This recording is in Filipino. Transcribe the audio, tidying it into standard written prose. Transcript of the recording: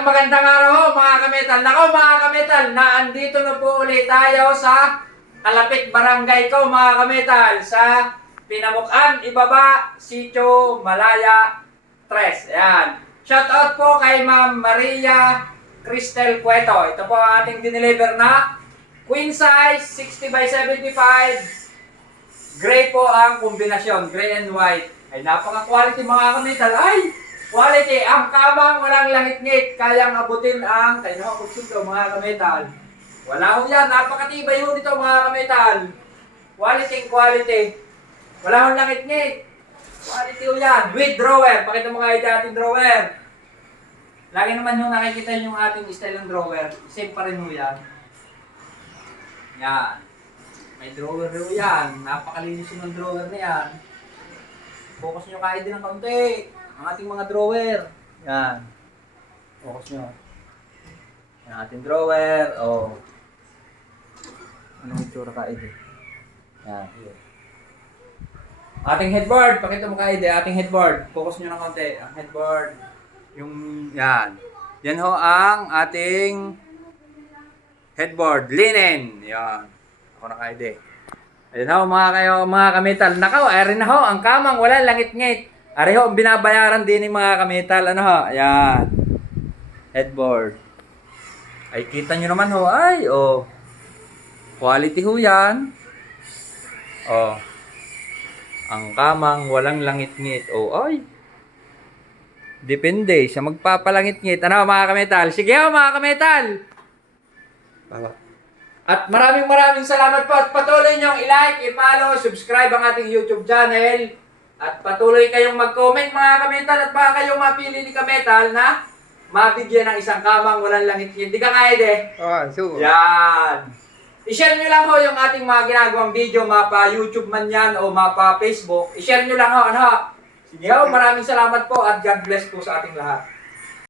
Magandang araw ho mga kametal. Nako mga kametal, naandito na po ulit tayo sa Kalapit Barangay ko mga kametal sa Pinamukan, Ibaba, Sitio, Malaya, Tres. Ayan. Shoutout po kay Ma'am Maria Cristel Cueto. Ito po ang ating dineliver na queen size 60 by 75. Gray po ang kombinasyon, gray and white. Ay napaka-quality mga kametal. Ay! Quality, ang kamang walang langit-ngit, kayang abutin ang kainawa kutsundo mga kametal. Wala ho yan, napakatibay ho nito mga kametal. Quality. Wala ho langit-ngit. Quality ho yan. With drawer, pakita mo nga yung ating drawer. Lagi naman yung nakikita yung ating style ng drawer. Same pa rin ho yan. Yan. May drawer ho yan. Napakalinis yung drawer na yan. Focus nyo kahit din ng kaunti. Ang ating mga drawer. Yan. Focus nyo. Ang ating drawer. Oh. Anong itsura ka, Ede? Yan. Ating headboard. Pakita mo ka, Ede. Ating headboard. Focus nyo ng konti. Ang headboard. Yung, yan. Yan ho ang ating headboard. Linen. Yan. Ako na ka, Ede. Ayan ho, mga kametal. Nakaw, ayan na ho. Ang kamang wala langit-ngit. Ari ho, binabayaran din ng mga kametal. Ano ho? Ayan. Headboard. Ay, kita nyo naman ho. Ay, oh. Quality ho yan. Oh. Ang kamang walang langit-ngit. Oh, ay. Depende sa magpapalangit-ngit. Ano mga kametal? Sige ho, mga kametal. At maraming salamat po. At patuloy nyo i-like, i-follow, subscribe ang ating YouTube channel. At patuloy kayong mag-comment mga kametal at baka kayong mapili ni kametal na mabigyan ng isang kamang walang langit. Hindi ka kaya de? Sure. Yan. I-share nyo lang ho yung ating mga ginagawang video, mapa YouTube man yan o mapa Facebook. I-share nyo lang ho. Ano? Sige ho, maraming salamat po at God bless po sa ating lahat.